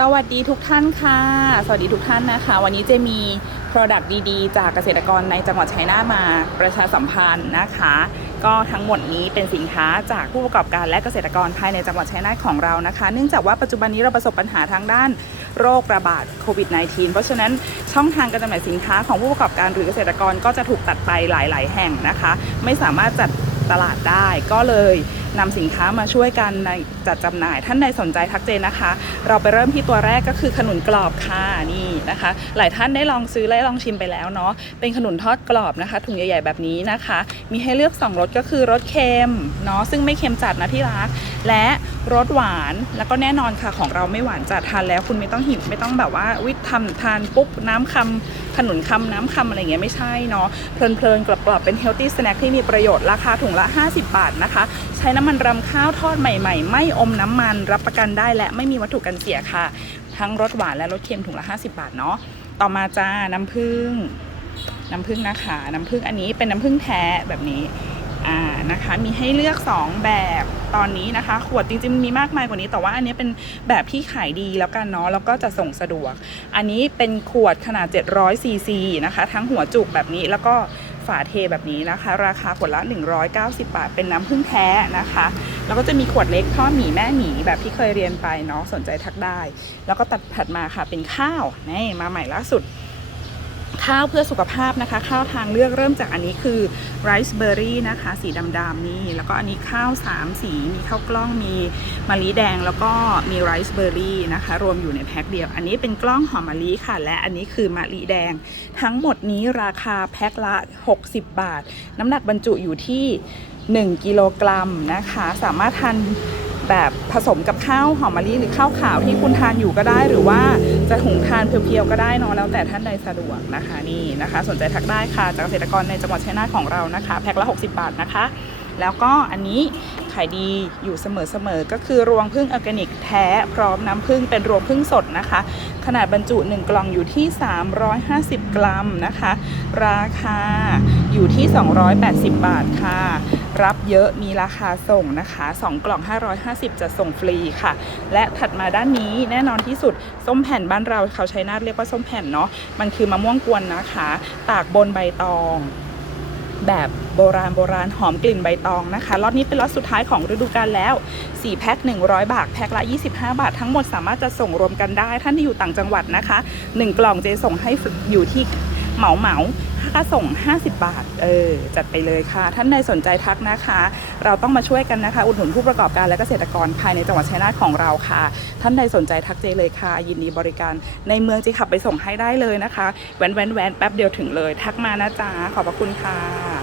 สวัสดีทุกท่านค่ะ สวัสดีทุกท่านนะคะ วันนี้เจะมี Product ดีๆ จากเกษตรกรในจังหวัดชัยนาทมาประชาสัมพันธ์นะคะ ก็ทั้งหมดนี้เป็นสินค้าจากผู้ประกอบการและเกษตรกรภายในจังหวัดชัยนาทของเรานะคะ เนื่องจากว่าปัจจุบันนี้เราประสบปัญหาทางด้านโรคระบาดโควิด -19 เพราะฉะนั้นช่องทางการจำหน่ายสินค้าของผู้ประกอบการหรือเกษตรกรก็จะถูกตัดไปหลาย ๆ แห่งนะคะ ไม่สามารถจัดตลาดได้ก็เลย นำสินค้ามาช่วยกันในจัดจำหน่าย ท่านใดสนใจทักเจนนะคะ เราไปเริ่มที่ตัวแรกก็คือขนุนกรอบค่ะนี่นะคะ หลายท่านได้ลองซื้อและลองชิมไปแล้วเนาะเป็นขนุนทอดกรอบนะคะ ถุงใหญ่ ๆ แบบนี้นะคะ มีให้เลือก 2รสก็คือรสเค็มเนาะซึ่งไม่เค็มจัดนะที่รัก และรสหวานแล้วก็แน่นอนค่ะของเราไม่หวานจัดทานแล้วคุณไม่ต้องหิวไม่ต้องแบบว่าวิทำทานปุ๊บน้ำคำขนุนคำน้ำคำอะไรเงี้ยไม่ใช่เนาะเพลินๆกรอบๆเป็นเฮลตี้สแน็คที่มีประโยชน์ราคาถุงละ 50 บาทนะคะ ใช้น้ำมันรำข้าวทอดใหม่ ๆ ไม่อมน้ำมันรับประกันได้และไม่มีวัตถุกันเสียค่ะ ทั้งรสหวานและรสเค็มถุงละ 50 บาทเนาะต่อมาจ้าน้ำผึ้งน้ำผึ้งนะคะน้ำผึ้งอันนี้เป็นน้ำผึ้งแท้แบบนี้อ่านะคะมีให้เลือก 2 แบบตอนนี้นะคะ ขวดจริงๆมีมากมายกว่านี้แต่ว่าอันนี้เป็นแบบที่ขายดีแล้วกันเนาะแล้วก็จะส่งสะดวก อันนี้เป็นขวดขนาด 700ซีซีนะคะ ทั้งหัวจุกแบบนี้แล้วก็ ฝาเทแบบนี้นะคะ ราคาขวดละ 190 บาท เป็นน้ำพึ่งแท้นะคะ แล้วก็จะมีขวดเล็กพ่อหมีแม่หมีแบบที่เคยเรียนไปเนาะสนใจทักได้ แล้วก็ตัดถัดมาค่ะเป็นข้าวนี่มาใหม่ล่าสุด ข้าวเพื่อสุขภาพนะคะ ข้าวทางเลือกเริ่มจากอันนี้คือไรซ์เบอร์รี่นะคะ สีดำๆนี่ แล้วก็อันนี้ข้าวสามสี มีข้าวกล้องมีมะลิแดงแล้วก็มีไรซ์เบอร์รี่นะคะ รวมอยู่ในแพ็คเดียว อันนี้เป็นกล้องหอมมะลิค่ะ และอันนี้คือมะลิแดง ทั้งหมดนี้ราคาแพ็คละ 60 บาท น้ำหนักบรรจุอยู่ที่ 1 กิโลกรัมนะคะ สามารถทาน แบบผสมกับข้าวหอมมะลิหรือข้าวขาวที่คุณทานอยู่ก็ได้ หรือว่าจะหุงทานเพียวๆก็ได้นอะแล้วแต่ท่านใดสะดวกนะคะนี่นะคะ สนใจทักได้ค่ะจากเกษตรกรในจังหวัดชัยนาทของเรานะคะ แพ็คละ 60 บาทนะคะ แล้วก็อันนี้ขายดีอยู่เสมอๆก็คือรวงพึ่งออร์แกนิกแท้พร้อมน้ำพึ่งเป็นรวงพึ่งสดนะคะ ขนาดบรรจุ 1 กล่องอยู่ที่ 350 กรัมนะคะ ราคาอยู่ที่ 280 บาทค่ะ รับเยอะมีราคาส่งนะคะ 2 กล่อง 550 จะส่งฟรีค่ะ และถัดมาด้านนี้แน่นอนที่สุด ส้มแผ่นบ้านเราเขาใช้นาทเรียกว่าส้มแผ่นเนาะมันคือมะม่วงกวนนะคะ ตากบนใบตองแบบโบราณโบราณหอมกลิ่นใบตองนะคะล็อตนี้เป็นล็อตสุดท้ายของฤดูกาลแล้ว 4 แพ็ค100 บาท แพ็คละ 25 บาท ทั้งหมดสามารถจะส่งรวมกันได้ ท่านที่อยู่ต่างจังหวัดนะคะ 1 กล่องเจส่งให้อยู่ที่เหมาเหมา ค่าส่ง 50 บาท เออ จัดไปเลยค่ะ ท่านใดสนใจทักนะคะ เราต้องมาช่วยกันนะคะ อุดหนุนผู้ประกอบการและเกษตรกรภายในจังหวัดชัยนาทของเราค่ะ ท่านใดสนใจทักเจเลยค่ะ ยินดีบริการ ในเมืองจีขับไปส่งให้ได้เลยนะคะ แวนแวนแวนแป๊บเดียวถึงเลย ทักมานะจ๊ะ ขอบพระคุณค่ะ